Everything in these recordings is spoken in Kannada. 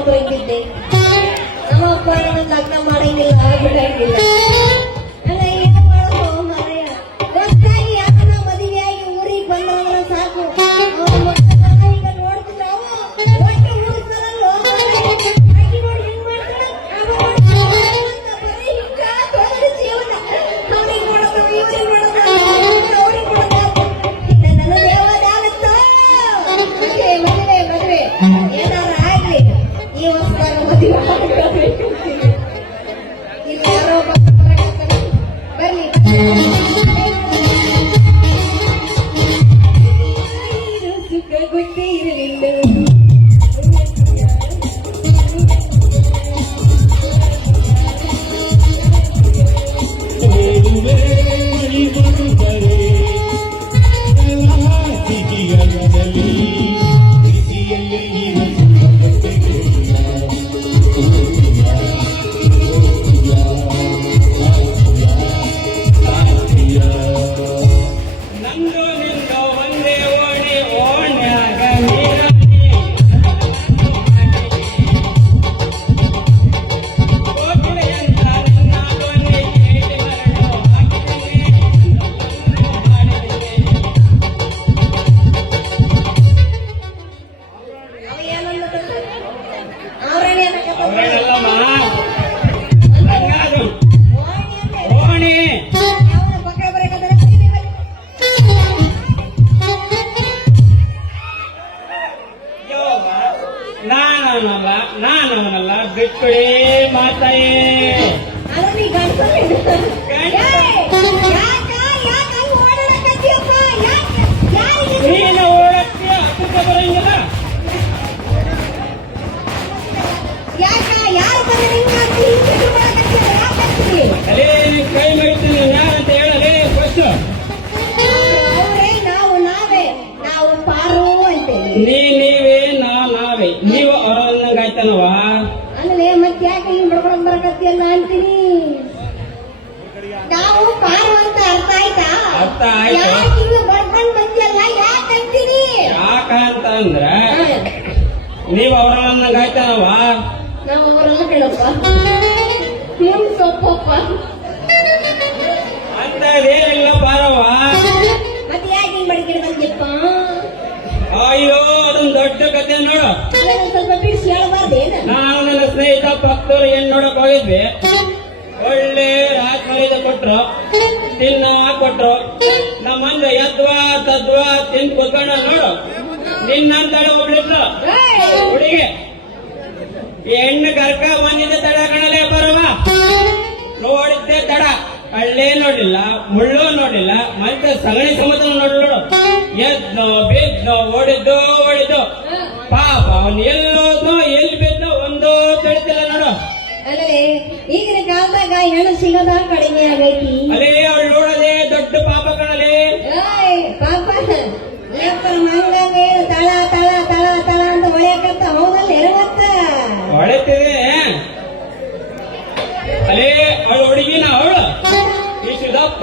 ನಮ್ಮ ಬೈದಿದ್ದೆ ನಮ್ಮ ಅಪ್ಪ ನನ್ನ ಲಗ್ನ ಮಾಡಂಗಿಲ್ಲ ಬಿಡಂಗಿಲ್ಲ ನಾನವನಲ್ಲ ನಾನವನಲ್ಲ ಬಿಟ್ಬಿಡಿ ಮಾತಾಯೇ ಅರ್ಥ ಆಯ್ತು? ಯಾಕಂತ ಅಂದ್ರ ನೀವ್ ಅವರನ್ನ ಗಾಯ್ತಾನವ? ಕೇಳಪ್ಪ. ಅಂತ ಏನಿಲ್ಲ ಬಾರವ ಮತ್ತೆ ಯಾಕೆ ಅಯ್ಯೋ ಅದೊಂದ್ ದೊಡ್ಡ ಕತೆ ನೋಡು. ಸ್ವಲ್ಪ ನಾನು ನನ್ನ ಸ್ನೇಹಿತ ಪಕ್ಕದವ್ರು ಏನ್ ನೋಡಕ್ ಹೋಗಿದ್ವಿ. ಒಳ್ಳೆ ರಾಜಮರ್ಯಾದ ಕೊಟ್ರು, ತಿನ್ನ ಕೊಟ್ರು. ನಮ್ಮ ನಮ್ಮಂದ ಯದ್ವಾ ತದ್ವಾ ತಿನ್ ಕುತ್ಕೊಂಡ ನೋಡು. ನಿನ್ನ ತಡ ಒಬ್ಳಿದ್ರು ಹುಡುಗಿ, ಹೆಣ್ಣು ಕರ್ಕ ಬಂದಿದ್ದ ತಡ ಕಣಲೇ ಬರವ ನೋಡಿದ್ದೆ ತಡ. ಹಳ್ಳೆ ನೋಡಿಲ್ಲ ಮುಳ್ಳು ನೋಡಿಲ್ಲ ಮತ್ತೆ ಸಗಣಿ ಸಮುದ್ರ ನೋಡು ನೋಡು. ಎದ್ನೋ, ಬಿದ್ನೋ, ಓಡಿದ್ದೋ, ಓಡಿದ್ದು. ಪಾಪ, ಅವನು ಹೊಳೆತೇವೆ ಅಲೇ ಅವಳು ಹುಡುಗಿನ ಅವಳು. ಇಷ್ಟು ದಪ್ಪ.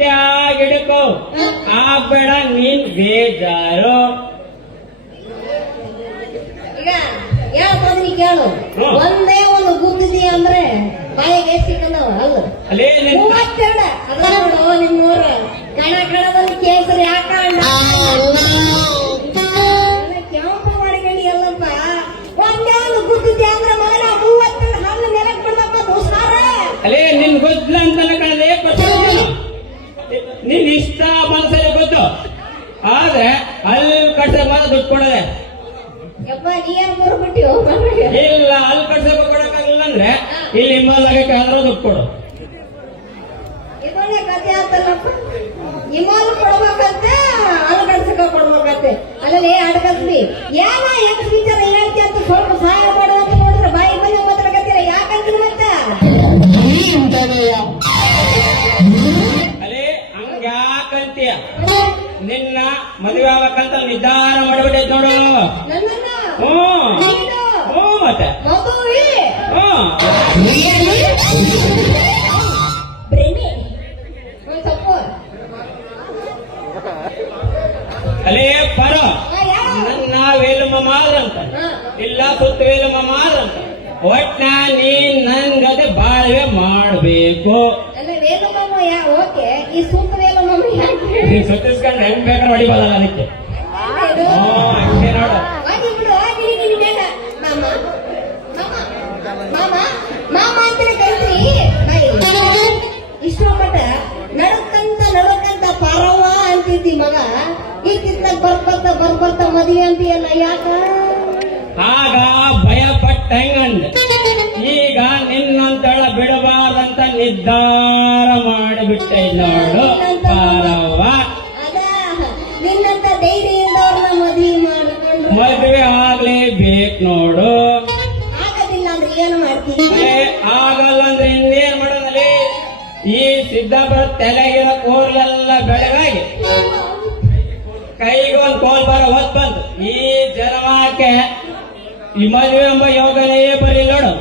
ಗಟ್ಟಿಯಾಗಿಡ್ಕೋ ಆಗ್ಬೇಡ ನೀನ್ ಬೇಜಾರು. ಯಾಕಂದ್ರೆ ಕೇಳು? ಒಂದೇ ಒಂದು ಗುದ್ದಿದಿ ಅಂದ್ರೆ ಬಾಯಿಗೆ ಸಿಕ್ಕದವ ಅಲ್ಲ ಮೂವತ್ತೆರಡು. ಅದ ನೋಡು ನಿಮ್ಮೂರ ಕಣ ಕಣದಲ್ಲಿ ಕೇಸರಿ ಹಾಕಂಡ ಮನೆಗೆ ಇಲ್ಲ ಅಲ್ಲಿ ಕಟ್ಸಕ್ಕೆ ಕೊಡಕ್ಕಾಗಲಿಲ್ಲ ಅಂದ್ರೆ ಇಲ್ಲಿ ಹಿಮಾಲಯಕ್ಕೆ ಆದ್ರೂ ದುಡ್ಡು ಕೊಡು. ಇಮಾಲು ಕೊಡ್ಬೇಕಂತೆ ಅಲ್ಲಿ ಕಡ್ಸಕ ಕೊಡ್ಬೇಕಂತೆ. ಅಲ್ಲಲ್ಲಿ ಅಡ್ಕಸ್ಬಿ ಯಾವ ಎಕ್ ಟೀಚರ್ ಹೇಳ್ತಿ ಅಂತ ಸ್ವಲ್ಪ ಸಹಾಯ ಮಾಡುವಂತ ನೋಡಿದ್ರೆ ಬಾಯಿ ಬಂದು ಮಾತಾಡಕತ್ತೀರ? ಯಾಕಂತೀನಿ ಮತ್ತ? ಮದುವೆ ಆಗ್ಬೇಕಂತ ನಿರ್ಧಾರ ಮಾಡ್ಬಿಟ್ಟೈತ್ ನೋಡು. ಹ್ಞೂ. ಹ್ಮ್ ಮತ್ತೆ. ಅಲೇ ಪರ. ನನ್ನ ವೇಲುಮ ಮಾರಂತ. ಇಲ್ಲ ಸುತ್ತ ವೇಲುಮ ಮಾರಂತ. ಒಟ್ಟ ನೀ ನನ್ ಗದೆ ಬಾಳ್ವೆ ಮಾಡಬೇಕು. ವೇಲುಮ್ಮ ಓಕೆ. ಈ ಸೂಕ್ತ ವೇಲು ನೀನ್ ಸುತ್ತಿಸ್ಕೊಂಡ್ ಹೆಂಗ್ ಬೇಕಾದ್ರೆ ಅದಕ್ಕೆ. ಇದು? ಹ್ಮ್ ಹಂಗೆ ನೋಡು. ಆಗಿ ಬಿಡು ಆಗಿ ನೀನು ಬೇಡ ಮಾಮ ಮಾಮ ಮಾಮ ಮಾಮ ಅಂತಾನೆ ಕರಿತ್ರಿ ಬಾಯಿ. ಇಷ್ಟು ಮಟ್ಟ ನಡಕ್ಕಂತ ನಡಕ್ಕಂತ ಪಾರವ್ವ ಅಂತಿದ್ದಿ ಮಗ. ಇತ್ತಿತ್ತ ಬರ್ಬರ್ತ ಬರ್ಬರ್ತ ಮದುವೆ ಅಂತೀಯಲ್ಲ ಯಾಕ? ಆಗ ಭಯ ಪಟ್ಟ ಹೆಂಗಂದ ಈಗ ನಿನ್ನಂತಳ ಬಿಡಬಾರ್ದಂತ ನಿರ್ಧಾರ ಮಾಡಿಬಿಟ್ಟೆ ನೋಡು. ಪಾರವ್ವ ಈ ಸಿದ್ದಾಪುರ ತಲೆಗಿರೋ ಕೋರ್ಲೆಲ್ಲ ಬೆಳಗಾಗಿ ಕೈಗೊಂದು ಕೋಲ್ ಬರ ಹೊತ್ ಬಂತು. ಈ ಜನವಾಕೆ ಈ ಮದುವೆ ಎಂಬ ಯೋಗನೇ ಬರೀ ನೋಡು.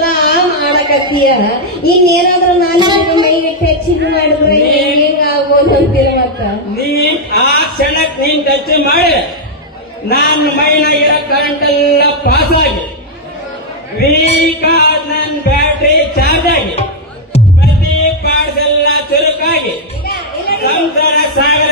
ಇಷ್ಟೆಲ್ಲ ಮಾಡಕತ್ತೀಯ ಇನ್ನೇನಾದ್ರೂ ನಾನು ನಿನ್ನ ಮೈಗೆ ಟಚ್ ಮಾಡಿದ್ರೆ ಹೆಂಗ ಆಗ್ಬೋದು ಅಂತೀರ ಮತ್ತ? ನೀ ಆ ಕ್ಷಣಕ್ ನೀನ್ ಟಚ್ ಮಾಡಿ. ನಾನು ಮೈನಾಗಿರೋ ಕರೆಂಟ್ ಎಲ್ಲ ಪಾಸ್ ಆಗಿ. ವೀಕ್ ಆದ ನನ್ ಬ್ಯಾಟ್ರಿ ಚಾರ್ಜ್ ಆಗಿ. ಪ್ರತಿ ಎಲ್ಲ ಚುರುಕಾಗಿ. ಸಂಸಾರ ಸಾಗರ